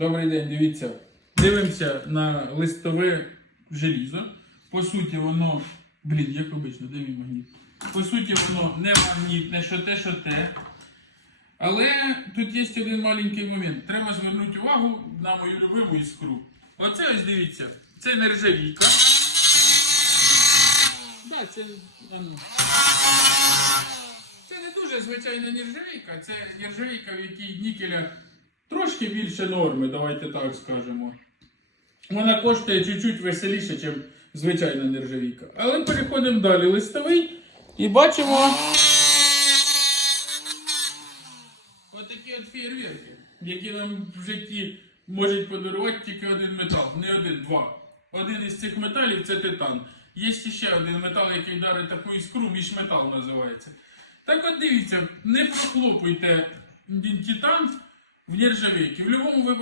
Добрий день, дивіться. Дивимося на листове желізо. По суті, воно. Блін, як обично, де мій магніт? По суті, воно не магнітне, що те, що те. Але тут є один маленький момент. Треба звернути увагу на мою любиму іскру. Оце ось дивіться. Це нержавійка. Да, це, це не дуже звичайна нержавійка, це нержавійка, в якій нікеля трошки більше норми, давайте так скажемо. Вона коштує чуть-чуть веселіше, ніж звичайна нержавійка. Але переходимо далі. Листовий і бачимо. Отакі от фєєрверки, які нам в житті можуть подарувати тільки один метал. Не один, два. Один із цих металів це титан. Є ще один метал, який дарить таку іскру, міжметал називається. Так от дивіться, не прохлопуйте титан в нержавійки. В будь-якому.